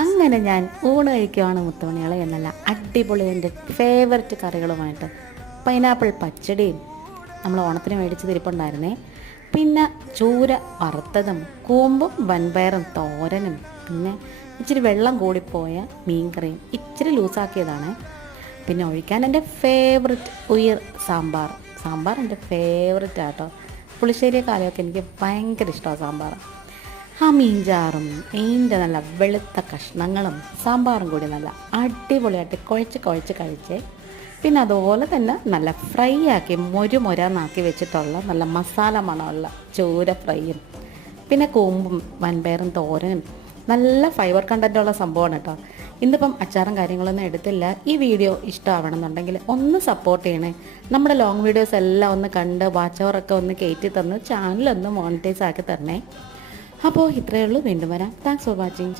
അങ്ങനെ ഞാൻ ഊണ് കഴിക്കുവാണ് മുത്തുമണികളെ എന്നല്ല, അടിപൊളി എൻ്റെ ഫേവററ്റ് കറികളുമായിട്ട് പൈനാപ്പിൾ പച്ചടിയും നമ്മൾ ഓണത്തിന് മേടിച്ച് തിരിപ്പുണ്ടായിരുന്നേ. പിന്നെ ചൂര വറുത്തതും കൂമ്പും വൻപയറും തോരനും, പിന്നെ ഇച്ചിരി വെള്ളം കൂടിപ്പോയ മീൻകറിയും ഇച്ചിരി ലൂസാക്കിയതാണ്. പിന്നെ ഒഴിക്കാൻ എൻ്റെ ഫേവററ്റ് ഉയർ സാമ്പാർ. സാമ്പാർ എൻ്റെ ഫേവററ്റ് ആട്ടോ. പുളിശ്ശേരിയെക്കാലമൊക്കെ എനിക്ക് ഭയങ്കര ഇഷ്ടമാണ് സാമ്പാർ. ആ മീൻചാറും മീൻ്റെ നല്ല വെളുത്ത കഷ്ണങ്ങളും സാമ്പാറും കൂടി നല്ല അടിപൊളിയായിട്ട് കുഴച്ച് കുഴച്ച് കഴിച്ച്, പിന്നെ അതുപോലെ തന്നെ നല്ല ഫ്രൈ ആക്കി മൊരാന്നാക്കി വെച്ചിട്ടുള്ള നല്ല മസാല മണമുള്ള ചൂര ഫ്രൈയും, പിന്നെ കൂമ്പും വൻപയറും തോരനും നല്ല ഫൈബർ കണ്ടൻറ്റുള്ള സംഭവമാണ് കേട്ടോ. ഇന്നിപ്പം അച്ചാറും കാര്യങ്ങളൊന്നും എടുത്തില്ല. ഈ വീഡിയോ ഇഷ്ടമാവണമെന്നുണ്ടെങ്കിൽ ഒന്ന് സപ്പോർട്ട് ചെയ്യണേ. നമ്മുടെ ലോങ് വീഡിയോസ് എല്ലാം ഒന്ന് കണ്ട് വാച്ച് അവറൊക്കെ ഒന്ന് കയറ്റി തന്ന് ചാനലൊന്ന് മോണിറ്റൈസ് ആക്കി തരണേ. അപ്പോൾ ഇത്രയേ ഉള്ളൂ. വീണ്ടും വരാം. Thanks for watching.